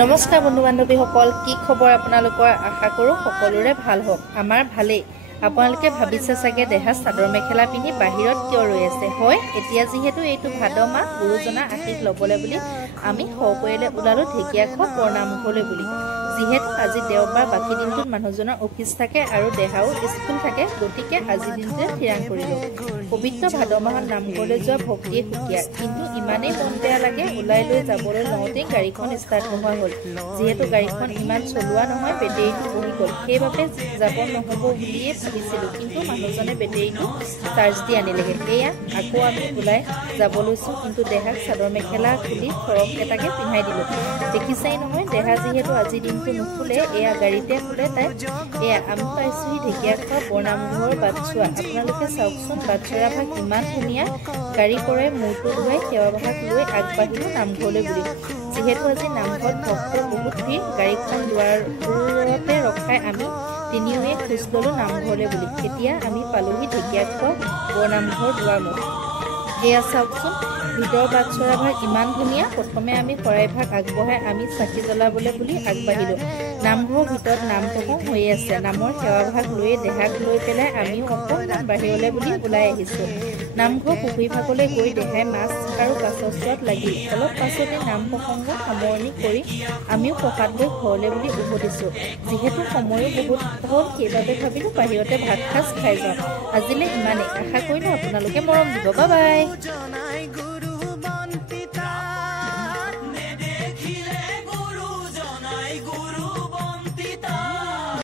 নমস্কাৰ বন্ধু বান্ধৱীসকল, কি খবৰ আপোনালোকৰ? আশা কৰোঁ সকলোৰে ভাল হওক। আমাৰ ভালেই। আপোনালোকে ভাবিছে চাগে দেহা চাদৰ মেখেলা পিন্ধি বাহিৰত কিয় ৰৈ আছে? হয়, এতিয়া যিহেতু এইটো ভাদ মাহ, গুৰুজনাৰ আশীষ ল'বলৈ বুলি আমি সপৰিয়ালে ওলালোঁ ঢেকীয়াখোৱা বৰনামঘৰলৈ বুলি। যিহেতু আজি দেওবাৰ, বাকী দিনটোত মানুহজনৰ অফিচ থাকে আৰু দেহাও স্কুল থাকে, গতিকে আজি দিনটোতে থিৰাং কৰিলোঁ। পবিত্ৰ ভাদ মাহত নামঘৰলৈ যোৱা ভক্তিয়ে সুকীয়া, কিন্তু ইমানেই মন বেয়া লাগে ওলাই লৈ যাবলৈ লওঁতেই গাড়ীখন ষ্টাৰ্ট নোহোৱা হ'ল। যিহেতু গাড়ীখন ইমান চলোৱা নহয়, বেটেৰীটো বহি গ'ল, সেইবাবে যাব নহ'ব বুলিয়ে ভাবিছিলোঁ, কিন্তু মানুহজনে বেটেৰীটো চাৰ্জ দি আনিলেগৈ। এয়া আকৌ আমি ওলাই যাব লৈছোঁ, কিন্তু দেহাক চাদৰ মেখেলা খুলি ফৰক এটাকে পিন্ধাই দিলোঁ। দেখিছাই নহয়, দেহা যিহেতু আজিৰ দিনটো নুশুলে, এয়া গাড়ীতে শুলে তাই। এয়া আমি পাইছোঁহি ঢেকীয়াখোৱা বৰনামঘৰ বাটচোৱা। আপোনালোকে চাওকচোন, বাটচৰা ভাগ ইমান ধুনীয়া। গাড়ীৰ পৰাই মূৰটো ধুৱাই সেৱা ভাগ লৈ আগবাঢ়িলোঁ নামঘৰলৈ বুলি। যিহেতু আজি নামঘৰত ভক্তৰ বহুত ভিৰ, গাড়ীখন দুৱাৰতে ৰখাই আমি তিনিওয়ে খোজ ল'লোঁ নামঘৰলৈ বুলি। এতিয়া আমি পালোহি ঢেকীয়াখোৱা বৰনামঘৰ দুৱাৰমুখ। এয়া চাওকচোন, ভিতৰ বাটচৰা ভাগ ইমান ধুনীয়া। প্ৰথমে আমি শৰাই ভাগ আগবঢ়াই আমি চাকি জ্বলাবলৈ বুলি আগবাঢ়িলোঁ। নামঘৰৰ ভিতৰত নাম প্ৰসংগ হৈ আছে। নামৰ সেৱা ভাগ লৈয়ে দেহাক লৈ পেলাই আমিও অকণমান বাহিৰলৈ বুলি ওলাই আহিছোঁ। নামঘৰ পুখুৰী ভাগলৈ গৈ দেহাই মাছ আৰু কাছৰ চোৱাত লাগিল। অলপ পাছতে নাম প্ৰসংগ সামৰণি কৰি আমিও প্ৰসাদ লৈ ঘৰলৈ বুলি উভতিছোঁ। যিহেতু সময়ো বহুত হ'ল, সেইবাবে ভাবিলোঁ বাহিৰতে ভাত সাজ খাই যাওঁ। আজিলৈ ইমানেই। আশা কৰিলোঁ আপোনালোকে মৰম দিব। Bye bye.